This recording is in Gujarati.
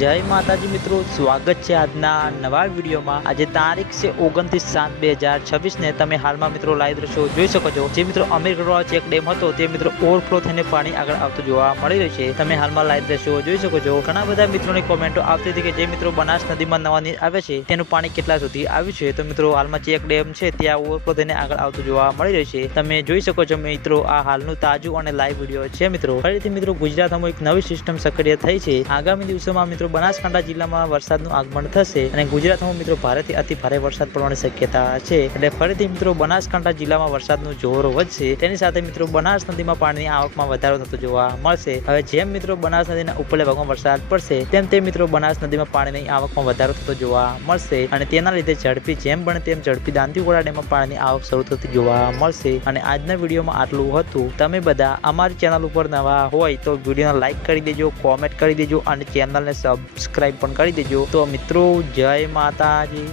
જય માતાજી મિત્રો, સ્વાગત છે આજના નવા વિડીયોમાં। આજે તારીખ છે 29/7/2026 ને તમે હાલમાં મિત્રો લાઈવ દ્રશ્યો જોઈ શકો છો। જે મિત્રો અમીરગઢવાળો ચેક ડેમ હતો તે મિત્રો ઓવરફ્લો થઈને પાણી આગળ આવતું જોવા મળી રહ્યું છે। તમે હાલમાં લાઈવ દ્રશ્યો જોઈ શકો છો। ઘણા બધા મિત્રોની કોમેન્ટો આવતી હતી કે જે મિત્રો બનાસ નદીમાં નવા નીર આવે છે તેનું પાણી કેટલા સુધી આવ્યું છે। તો મિત્રો હાલમાં ચેક ડેમ છે ત્યાં ઓવરફ્લો થઈને આગળ આવતું જોવા મળી રહ્યું છે। તમે જોઈ શકો છો મિત્રો, આ હાલનું તાજું અને લાઈવ વિડીયો છે મિત્રો। ફરીથી મિત્રો ગુજરાતમાં એક નવી સિસ્ટમ સક્રિય થઈ છે। આગામી દિવસોમાં મિત્રો બનાસકાંઠા જિલ્લામાં વરસાદનું આગમન થશે અને ગુજરાતમાં મિત્રો ભારેથી અતિ ભારે વરસાદ પડવાની શક્યતા છે। એટલે ફરીથી મિત્રો બનાસકાંઠા જિલ્લામાં વરસાદનું જોર વધશે। તેની સાથે મિત્રો બનાસ નદીમાં પાણીની આવકમાં વધારો થતો જોવા મળશે। હવે જેમ મિત્રો બનાસ નદીના ઉપરલા ભાગમાં વરસાદ પડશે તેમ તે મિત્રો બનાસ નદીમાં પાણીની આવકમાં વધારો થતો જોવા મળશે અને તેના લીધે ઝડપી જેમ બને તેમ ઝડપી દાંતીવાડા ડેમમાં પાણીની આવક શરૂ થતી જોવા મળશે। અને આજના વિડીયોમાં આટલું હતું। તમે બધા અમારી ચેનલ ઉપર નવા હોય તો વિડીયોને લાઈક કરી દેજો, કોમેન્ટ કરી દેજો અને ચેનલને સબસ્ક્રાઇબ પણ કરી દેજો। તો મિત્રો, જય માતાજી।